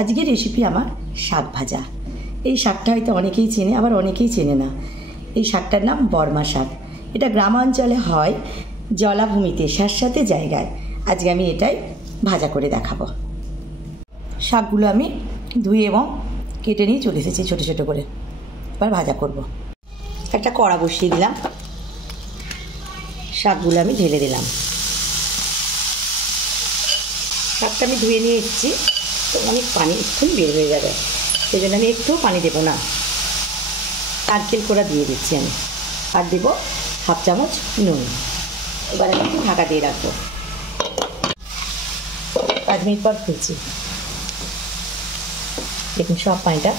আজকের রেসিপি আমার শাক ভাজা। এই শাকটা হয়তো অনেকেই চেনে, আবার অনেকেই চেনে না। এই শাকটার নাম বর্মা শাক। এটা গ্রামাঞ্চলে হয়, জলাভূমিতে স্যাঁতস্যাঁতে জায়গায়। আজকে আমি এটাই ভাজা করে দেখাবো। শাকগুলো আমি ধুয়ে এবং কেটে নিয়ে চলে এসেছি ছোটো ছোটো করে। এবার ভাজা করব। একটা কড়া বসিয়ে দিলাম, শাকগুলো আমি ঢেলে দিলাম। শাকটা আমি ধুয়ে নিয়ে এসেছি, তো অনেক পানি এক্ষুনি বের হয়ে যাবে, সেই জন্য আমি একটুও পানি দেবো না। নারকেল কোড়া দিয়ে দিচ্ছি আমি, আর দেবো হাফ চামচ নুন। এবার আমি একটু ঢাকা দিয়ে রাখবো। 5 মিনিট পর খুলছি। দেখুন সব পানিটা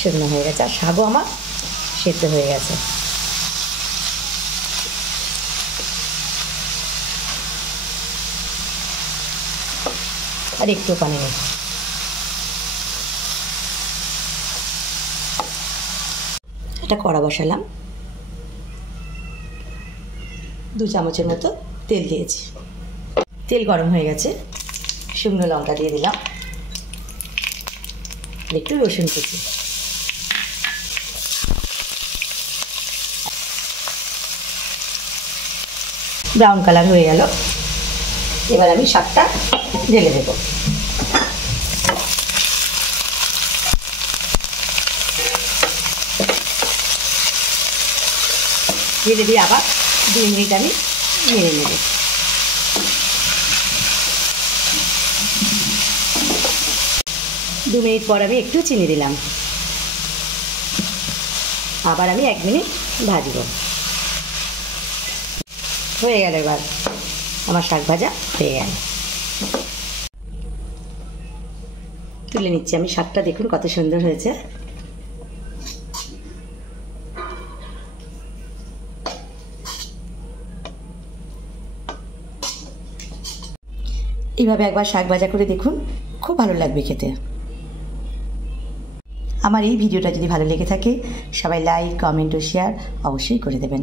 শুকনো হয়ে গেছে, আর শাকও আমার সেদ্ধ হয়ে গেছে। আর একটু পানি নেই। একটা কড়া বসালাম, 2 চামচের মতো তেল দিয়েছি। তেল গরম হয়ে গেছে, শুকনো লঙ্কা দিয়ে দিলাম, একটু রসুন কুচি। ব্রাউন কালার হয়ে গেল, এবার আমি শাকটা ঢেলে দেব। ঢেলে দিয়ে আবার 2 মিনিট আমি নেড়ে নেব। দু মিনিট পর আমি একটু চিনি দিলাম, আবার আমি 1 মিনিট ভাজব। হয়ে গেল, এবার আমার শাক ভাজা হয়ে গেল। তুলে নিচ্ছি আমি শাকটা, দেখুন কত সুন্দর হয়েছে। এইভাবে একবার শাক ভাজা করে দেখুন, খুব ভালো লাগবে খেতে। আমার এই ভিডিওটা যদি ভালো লেগে থাকে, সবাই লাইক, কমেন্ট ও শেয়ার অবশ্যই করে দেবেন।